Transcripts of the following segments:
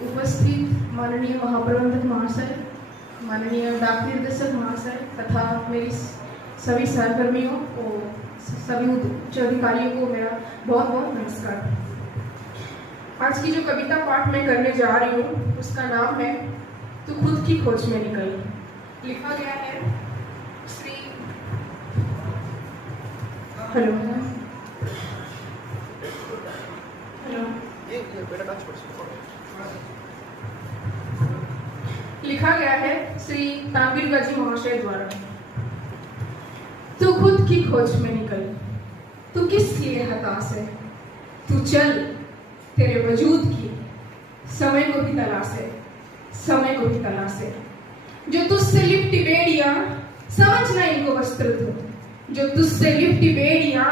उपस्थित माननीय महाप्रबंधक महाशय, माननीय डाक निर्देशक महाशय तथा मेरी सभी सहकर्मियों और सभी उच्च अधिकारियों को मेरा बहुत बहुत नमस्कार। आज की जो कविता पाठ मैं करने जा रही हूँ उसका नाम है तू खुद की खोज में निकल। लिखा गया है श्री हेलो लिखा गया है श्री तांबीर गाजी महाशय द्वारा। तू खुद की खोज में निकल, तू किस लिए हताश है, तू चल तेरे वजूद की समय को भी तलाश है, समय को भी तलाश है। जो तुझसे लिपटी बेड़ियां समझना इनको वस्त्र तू, जो तुझसे लिपटी बेड़ियां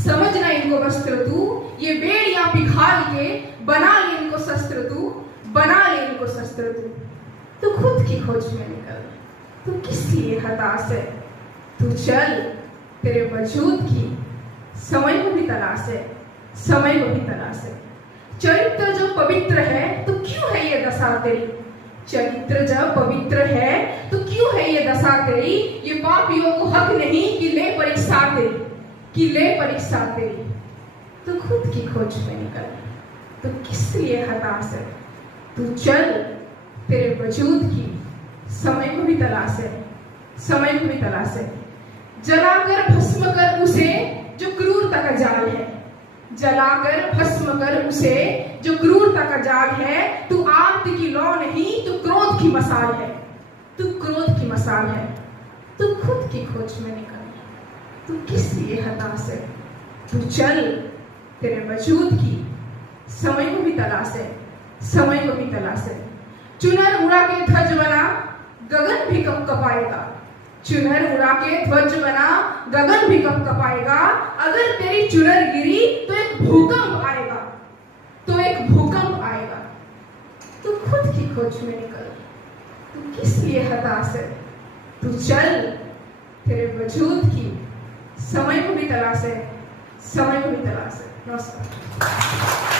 समझना इनको वस्त्र तू, ये बेड़ियां पिघाल के बना ले इनको शस्त्र तू, बना ले इनको शस्त्र तू। तू खुद की खोज में निकल, तू किस लिए हताश है, तू चल तेरे वजूद की समय को भी तलाश है, समय को भी तलाश है। चरित्र जो पवित्र है तो क्यों है ये दशा तेरी, चरित्र जब पवित्र है तो क्यों है ये दशा तेरी। ये पापियों को हक नहीं कि ले परीक्षा तेरी, कि ले परीक्षा तेरी। तू खुद की खोज में निकल, तू किस लिए हताश है, तू चल तेरे वजूद की समय को भी तलाश है, समय को भी तलाश है। जलाकर भस्म कर उसे जो क्रूरता का जाल है, जलाकर भस्म कर उसे जो क्रूरता का जाल है। तू आग की लौ नहीं, तू क्रोध की मसाल है, तू क्रोध की मसाल है। तू खुद की खोज में निकल, तू किस लिए हताश है, तू चल तेरे वजूद की समय को भी तलाश है, समय को भी तलाश है। चुनर उड़ा के ध्वज बना गगन भी कब कपाएगा, चुनर उड़ा के ध्वज बना गगन भी कब कपाएगा। अगर तेरी चुनर गिरी तो एक भूकंप आएगा, तो एक भूकंप आएगा। तू खुद की खोज में निकल, तू किस लिए हताश है, तू चल तेरे वजूद की समय को भी तलाश है, समय को भी तलाश है। नमस्कार।